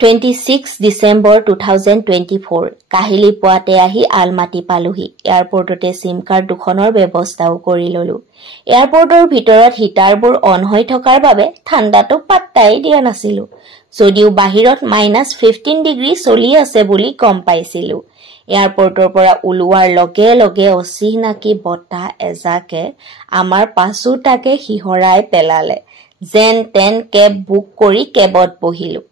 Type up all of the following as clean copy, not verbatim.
26 ডিসেম্বৰ 2024 কাহিলি পুৱাতে আহি আলমাটি পালোহি এয়াৰপৰ্টতে সিম কাৰ্ড দুখনৰ ব্যৱস্থাও কৰি ললো এয়াৰপৰ্টৰ ভিতৰত হিটাৰবোৰ অন হৈ থকাৰ বাবে ঠাণ্ডাটো পাত্তাই দিয়া নাছিলো যদিও বাহিৰত -15 ডিগ্ৰী চলি আছে বুলি গম পাইছিলো এয়াৰপৰ্টৰ পৰা উলুৱাৰ লগে লগে অচিনাকি বতাহ এজাকে আমাৰ পাছুটাকে হিহৰাই পেলালে যেন তেন কেব বুক কৰি কেবত বহিলো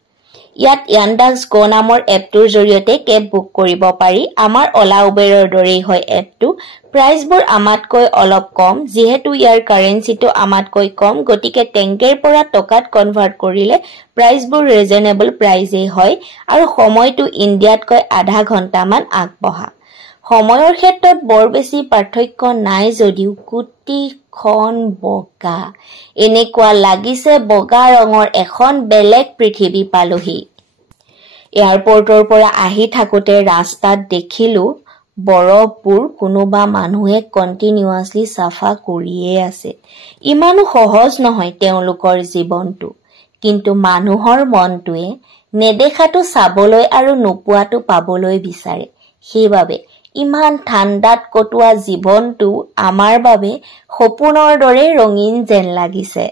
ইয়াত ইয়ান্ডাক্স গো নামৰ এপটোৰ জৰিয়তে কেব বুক কৰিব পাৰি আমাৰ ওলা উবেৰৰ দৰেই হয় এপটো প্ৰাইচবোৰ আমাতকৈ অলপ কম যেহেতু ইয়াৰ কাৰেন্সিটো আমাতকৈ কম গতিকে টেংকেৰ পৰা টকাত কনভাৰ্ট কৰিলে প্ৰাইচবোৰ ৰিজনেবল প্ৰাইজেই হয় আৰু সময়টো ইণ্ডিয়াতকৈ আধা ঘণ্টামান আগবঢ়া সময়ৰ ক্ষেত্ৰত বৰ বেছি পাৰ্থক্য নাই যদিও কুটিখন বগা এনেকুৱা লাগিছে বগা ৰঙৰ এখন বেলেগ পৃথিৱী পালোহি এয়াৰপৰ্টৰ পৰা আহি থাকোতে ৰাস্তাত দেখিলো বৰফবোৰ কোনোবা মানুহে কন্টিনিউয়াছলি সাফা কৰিয়ে আছে ইমানো সহজ নহয় তেওঁলোকৰ জীৱনটো কিন্তু মানুহৰ মনটোৱে নেদেখাটো চাবলৈ আৰু নোপোৱাটো পাবলৈ বিচাৰে সেইবাবে ইমান ঠাণ্ডাত কটোৱা জীৱনটো আমাৰ বাবে সপোনৰ দৰে ৰঙীন যেন লাগিছে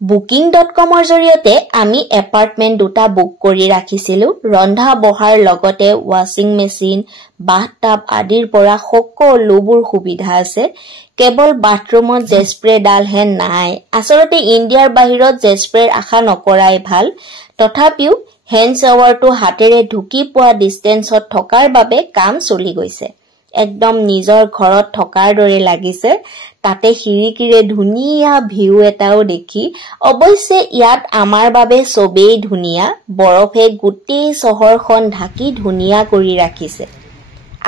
booking.com-ৰ জৰিয়তে আমি এপাৰ্টমেন্ট দুটা বুক কৰি ৰাখিছিলো ৰন্ধা বহাৰ লগতে ৱাশ্বিং মেচিন বাথটাব আদিৰ পৰা সকলোবোৰ সুবিধা আছে কেৱল বাথৰুমত জেস্প্ৰে ডাল হেন নাই আচলতে ইণ্ডিয়াৰ বাহিৰত জেস্প্ৰেৰ আশা নকৰাই ভাল তথাপিও হেণ্ড শাৱাৰটো হাতেৰে ঢুকি পোৱা ডিস্টেন্সত থকাৰ বাবে কাম চলি গৈছে একদম নিজৰ ঘৰত থকাৰ দৰে লাগিছে তাতে খিৰিকিৰে ধুনীয়া ভিউ এটাও দেখি অৱশ্যে ইয়াত আমাৰ বাবে সবেই ধুনীয়া বৰফে গোটেই চহৰখন ঢাকি ধুনীয়া কৰি ৰাখিছে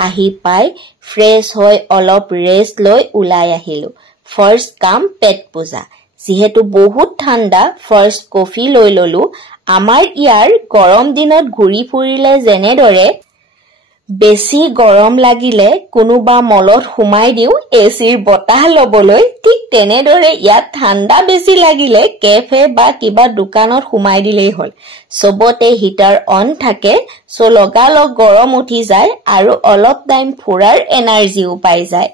আহি পাই ফ্ৰেছ হৈ অলপ ৰেষ্ট লৈ ওলাই আহিলো ফাৰ্ষ্ট কাম পেট পূজা যেহেতু বহুত ঠাণ্ডা ফাৰ্ষ্ট কফি লৈ ললো আমাৰ ইয়াৰ গৰম দিনত ঘূৰি ফুৰিলে যেনেদৰে বেছি গৰম লাগিলে কোনোবা মলত সোমাই দিও এচিৰ বতাহ লবলৈ ঠিক তেনেদৰে ইয়াত ঠাণ্ডা বেছি লাগিলে কেফে বা কিবা দোকানত সোমাই দিলেই হ'ল সবতে হিটাৰ অন থাকে সো লগালগ গৰম উঠি যায় আৰু অলপ টাইম ফুৰাৰ এনাৰ্জিও পাই যায়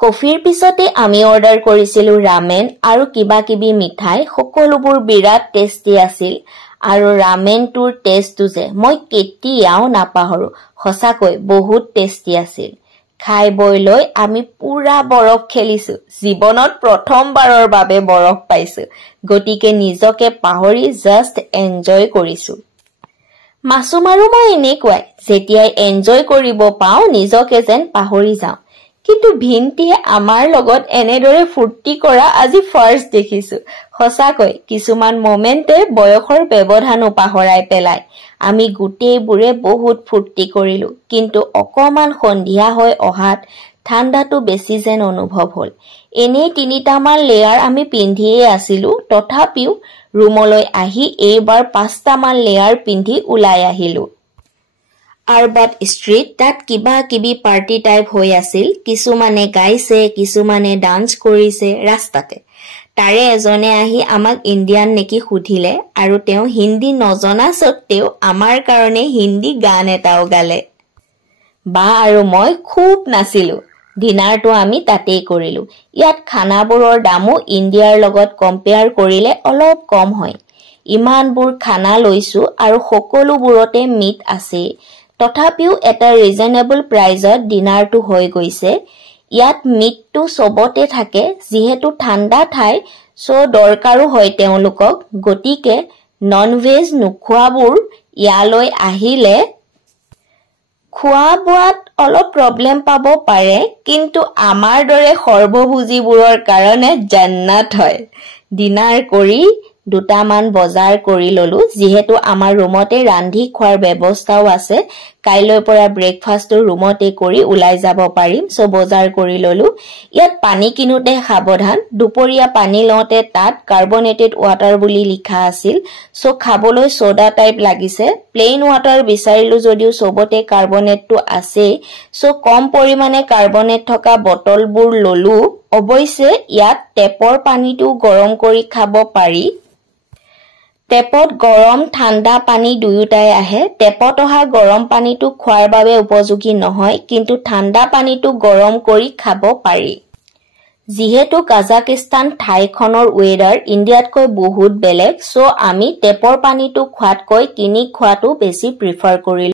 কফিৰ পিছতে আমি অৰ্ডাৰ কৰিছিলো ৰামেন আৰু কিবা কিবি মিঠাই সকলোবোৰ বিৰাট টেষ্টি আছিল আৰু ৰামেনটোৰ টেষ্টটো যে মই কেতিয়াও নাপাহৰো সঁচাকৈ বহুত টেষ্টি আছিল খাই বৈ লৈ আমি পুৰা বৰফ খেলিছো জীৱনত প্ৰথমবাৰৰ বাবে বৰফ পাইছো গতিকে নিজকে পাহৰি জাস্ট এনজয় কৰিছো মাসুম আৰু মই এনেকুৱাই যেতিয়াই এনজয় কৰিব পাও নিজকে যেন পাহৰি যাওঁ কিন্তু ভিন্তিয়ে আমাৰ লগত এনেদৰে ফুৰ্তি কৰা আজি ফাৰ্ষ্ট দেখিছো সঁচাকৈ কিছুমান মোমেন্টে বয়সৰ ব্যৱধানো পাহৰাই পেলাই আমি গোটেইবোৰে বহুত ফুৰ্তি কৰিলো কিন্তু অকমান সন্ধিয়া হৈ অহাত ঠাণ্ডাটো বেছি যেন অনুভৱ হল এনেই 3টামান লেয়াৰ আমি পিন্ধিয়ে আছিলো তথাপিও ৰুমলৈ আহি এইবাৰ 5টামান লেয়াৰ পিন্ধি ওলাই আহিলো আৰবাত ষ্ট্ৰীট তাত কিবা কিবি পাৰ্টি টাইপ হৈ আছিল কিছুমানে গাইছে কিছুমানে ডান্স কৰিছে ৰাস্তাতে তাৰে এজনে আহি আমাক ইণ্ডিয়ান নেকি সুধিলে আৰু তেওঁ হিন্দী নজনা সত্ত্বেও আমাৰ কাৰণে হিন্দী গান এটাও গালে বা আৰু মই খুব নাচিলো ডিনাৰটো আমি তাতেই কৰিলো ইয়াত খানাবোৰৰ দামো ইণ্ডিয়াৰ লগত কম্পেয়াৰ কৰিলে অলপ কম হয় ইমানবোৰ খানা লৈছো আৰু সকলোবোৰতে মিট আছে তথাপিও এটা ৰিজনেবল প্ৰাইজত ডিনাৰটো হৈ গৈছে ইয়াত মিটটো সবতে থাকে যেহেতু ঠাণ্ডা ঠাই সো দৰকাৰো হয় তেওঁলোকক গতিকে ননভেজ নোখোৱাবোৰ ইয়ালৈ আহিলে খোৱা বোৱাত অলপ প্ৰব্লেম পাব পাৰে কিন্তু আমাৰ দৰে সৰ্বভোজীবোৰৰ কাৰণে জান্নাত হয় ডিনাৰ কৰি 2টামান বজাৰ কৰি ললো যেহেতু আমাৰ ৰুমতে ৰান্ধি খোৱাৰ ব্যৱস্থাও আছে কাইলৈৰ পৰা ব্ৰেকফাষ্টটো ৰুমতে কৰি ওলাই যাব পাৰিম সো বজাৰ কৰি ললো ইয়াত পানী কিনোতে সাৱধান দুপৰীয়া পানী লওঁতে তাত কাৰ্বনেটেড ৱাটাৰ বুলি লিখা আছিল সো খাবলৈ সোডা টাইপ লাগিছে প্লেইন ৱাটাৰ বিচাৰিলো যদিও সবতে কাৰ্বনেটটো আছে সো কম পৰিমাণে কাৰ্বনেট থকা বটলবোৰ ললো অৱশ্যে ইয়াত টেপৰ পানীটো গৰম কৰি খাব পাৰি টেপত গৰম ঠাণ্ডা পানী দুয়োটাই আহে। টেপত অহা গৰম পানীটো খোৱাৰ বাবে উপযোগী নহয়, কিন্তু ঠাণ্ডা পানীটো গৰম কৰি খাব পাৰি। যিহেতু কাজাকিস্তান ঠাইখনৰ ৱেডাৰ ইণ্ডিয়াতকৈ বহুত বেলেগ, সো আমি টেপৰ পানীটো খোৱাতকৈ কিনি খোৱাটো বেছি প্ৰিফাৰ কৰিলোঁ।